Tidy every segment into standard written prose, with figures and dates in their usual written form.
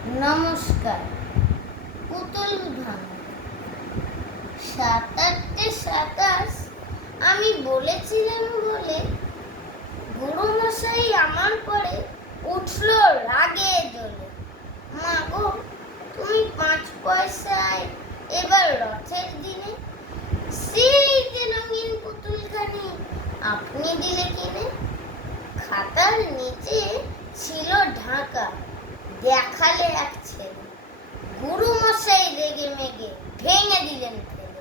নমস্কার। পুতুল ভাঙা ৭-৮-২৭ আমি বলেছিলাম বলে গুরুমশাই আমার পরে উঠল রাগে জ্বলে। মা গো, তুমি ৫ পয়সায় এবার রথের দিনে সেই যে রঙিন পুতুলখানি আপনি দিলে কিনে। খাতার নিচে ছিল ঢাকা, দেখালে এক ছেলে। গুরুমশাই রেগে মেগে ভেঙে দিলেন ফেলে।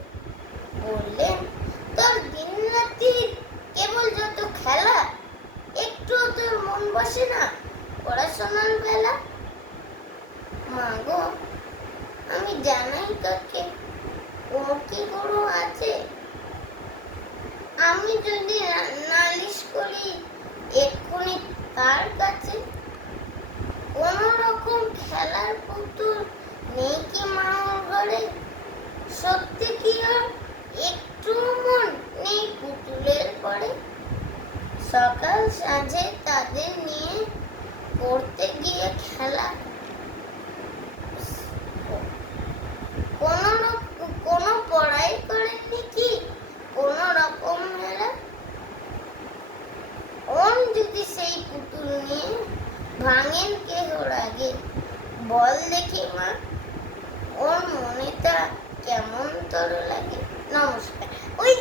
বললেন, তোর দিন রাত্রি কেবল যত খেলা, একটু তোর মন বসে না পড়াশোনার বেলা। মা গো, আমি জানাই তোকে ও কি গুরু আছে। আমি যদি নালিশ করি এক্ষুনি তার কাছে। কোন রকম খেলার পুতুল নেই কি মার ঘরে? সত্যি কি আর একটু মন নেই পুতুলের পরে? সকাল সাঁঝে তাদের নিয়ে করতে গিয়ে খেলা, কোনো পড়াই করেননি কি কোন রকম মেলা? ওন যদি সেই পুতুল নিয়ে ভাঙেন কেহ রাগে, বল দেখি মা ওর মনেটা কেমন তোর লাগে। নমস্কার। ওই